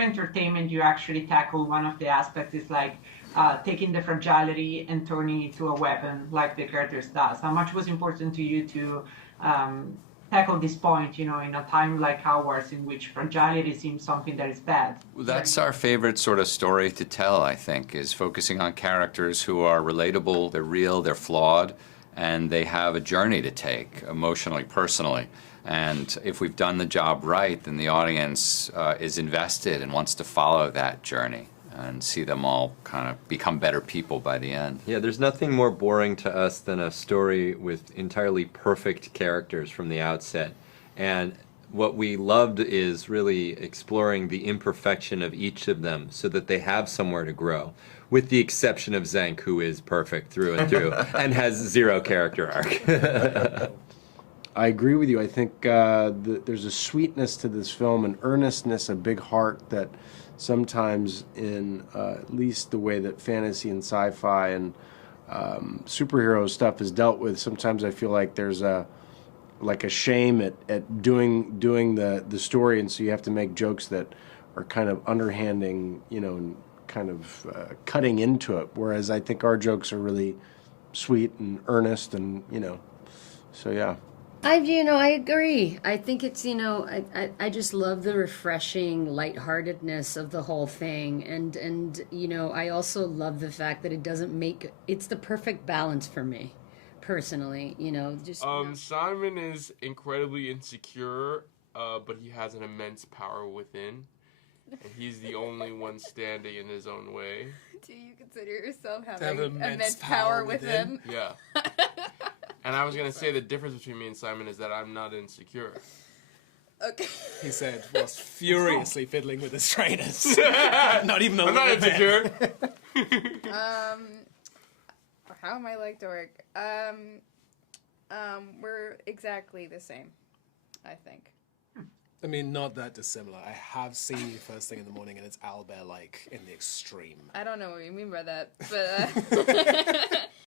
entertainment, you actually tackle one of the aspects is like taking the fragility and turning it to a weapon, like the characters does. How much was important to you to tackle this point, in a time like ours in which fragility seems something that is bad? Well, that's our favorite sort of story to tell, I think, is focusing on characters who are relatable, they're real, they're flawed, and they have a journey to take, emotionally, personally. And if we've done the job right, then the audience is invested and wants to follow that journey and see them all kind of become better people by the end. Yeah, there's nothing more boring to us than a story with entirely perfect characters from the outset. And what we loved is really exploring the imperfection of each of them so that they have somewhere to grow, with the exception of Zank, who is perfect through and through and has zero character arc. I agree with you. I think there's a sweetness to this film, an earnestness, a big heart that sometimes in at least the way that fantasy and sci-fi and superhero stuff is dealt with, sometimes I feel like there's a shame at doing the story, and so you have to make jokes that are kind of underhanding, and kind of cutting into it, whereas I think our jokes are really sweet and earnest and, so yeah. I agree. I think it's, I just love the refreshing lightheartedness of the whole thing. And I also love the fact that it's the perfect balance for me, personally, Simon is incredibly insecure, but he has an immense power within. And he's the only one standing in his own way. Do you consider yourself having immense power within? Yeah. And I was going to say the difference between me and Simon is that I'm not insecure. Okay. He said, whilst furiously fiddling with his trainers. Not even a I'm not insecure. How am I like Doric? We're exactly the same, I think. I mean, not that dissimilar. I have seen you first thing in the morning, and it's owlbear-like in the extreme. I don't know what you mean by that, but